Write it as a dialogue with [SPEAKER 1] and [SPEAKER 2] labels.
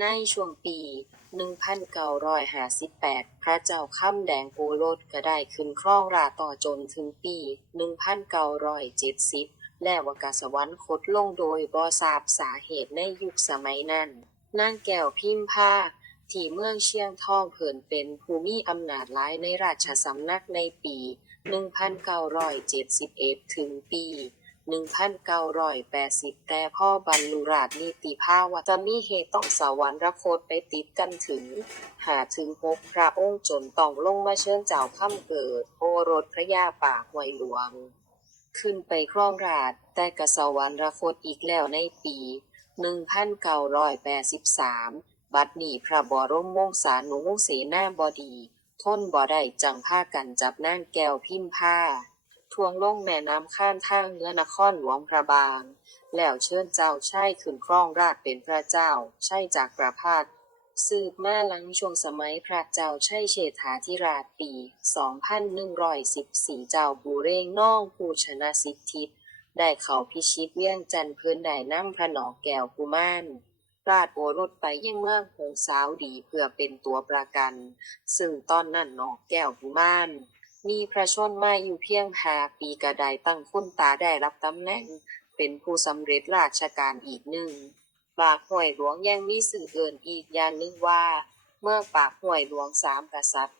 [SPEAKER 1] ในช่วงปี 1958 พระเจ้าค่ำแดงโรสก็ได้ขึ้นครองราต่อจนถึงปี 1970 และวกสวรรคตลงโดยบ่ทราบสาเหตุในยุคสมัยนั้น นางแก้วพิมพาที่เมืองเชียงทองเพิ่นเป็นผู้มีอำนาจหลายในราชสำนักในปี 1971 ถึงปี 1980 แต่พ่อบรรลุราชนิติภาวะจะมีเหตุต้องสวรรคตไปติดกันถึง หาถึงหกพระองค์จนต้องลงมาเชิญเจ้าค่ำเกิด โอรสพระยาปาห้วหลวง ขึ้นไปครองราชแต่กสวรรคตอีกแล้วในปี 1983 บัดนี้พระบรมวงศานุวงศ์เสนาบดี ทนบ่ได้จังพากันจับนางแก้วพิมพ์ผ้า วงลงแม่น้ำข้ามทางเนื้อนครหลวงพระบาง แล้วเชิญเจ้าใช่ขึ้นครองราชเป็นพระเจ้าใช่จากประพาสสืบมาหลังช่วงสมัยพระเจ้าใช่เชษฐาธิราชปี 2114 เจ้าบูเรงน้องผู้ชนะสิทธิได้เขาพิชิตเวียงจันทน์เพิ่นได้นำพระหนองแก้วกุมารราชโอรสไปยังเมืองหงสาวดีเพื่อเป็นตัวประกัน ซึ่งตอนนั้นนอกแก้วกุมาร มีพระชนมาอยู่เพียงหาปีกระไดตั้งคุณตาได้รับตำแหน่ง เป็นผู้สำเร็จราชการอีกหนึ่งปากห้วยหลวงยังมีสื่อเอินอีกอย่างนึงว่า เมื่อปากห้วยหลวงสามกษัตริย์